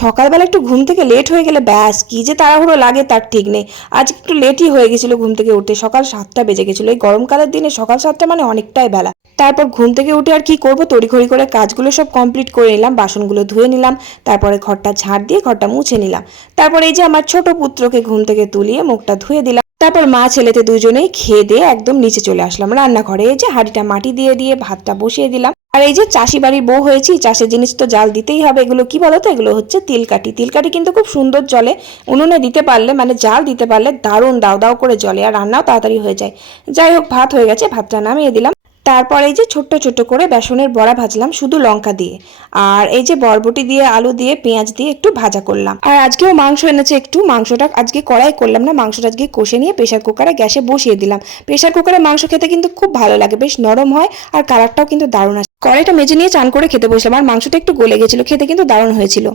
সকালবেলা একটু ঘুম থেকে লেট হয়ে গেলে ব্যাস, কি যে তাড়াহুড়ো লাগে তার ঠিক নেই। আজ একটু লেটই হয়ে গেছিল ঘুম থেকে উঠতে, সকাল সাতটা বেজে গেছিল। এই গরমকালের দিনে সকাল সাতটা মানে অনেকটাই বেলা। তারপর ঘুম থেকে উঠে আর কি করব? তড়িঘড়ি করে কাজগুলো সব কমপ্লিট করে নিলাম, বাসনগুলো ধুয়ে নিলাম, তারপরে ঘরটা ঝাড় দিয়ে ঘরটা মুছে নিলাম। তারপর এই যে আমার ছোট পুত্রকে ঘুম থেকে তুলিয়ে মুখটা ধুয়ে দিলাম। তারপর মা ছেলেতে দুজনেই খেয়ে দিয়ে একদম নিচে চলে আসলাম। রান্নাঘরে এই যে হাঁড়িটা মাটি দিয়ে দিয়ে ভাতটা বসিয়ে দিলাম। আর এই যে চাষি বাড়ির বউ হয়েছি চাষের জিনিস তো জাল দিতেই হবে। এগুলো কি বলতো? এগুলো হচ্ছে তিলকাঠি। তিলকাঠি কিন্তু খুব সুন্দর জলে উনুনে দিতে পারলে মানে জাল দিতে পারলে দারুণ দাও দাও করে জলে, আর রান্নাও তাড়াতাড়ি হয়ে যায়। যাই হোক, ভাত হয়ে গেছে, ভাতটা নামিয়ে দিলাম। তারপর এই যে ছোট্ট ছোট্ট করে বেসনের বড়া ভাজলাম শুধু লঙ্কা দিয়ে। আর এই যে বরবটি দিয়ে, আলু দিয়ে, পেঁয়াজ দিয়ে একটু ভাজা করলাম। আর আজকেও মাংস এনেছে একটু, মাংসটা আজকে কড়াই করলাম না, মাংসটা আজকে কষে নিয়ে প্রেশার কুকারে গ্যাসে বসিয়ে দিলাম। প্রেশার কুকারে মাংস খেতে কিন্তু খুব ভালো লাগে, বেশ নরম হয়, আর কালারটাও কিন্তু দারুণ আসে। কড়াইটা মেজে নিয়ে চান করে খেতে বসলাম। আর মাংসটা একটু গলে গেছিল, খেতে কিন্তু দারুণ হয়েছিল।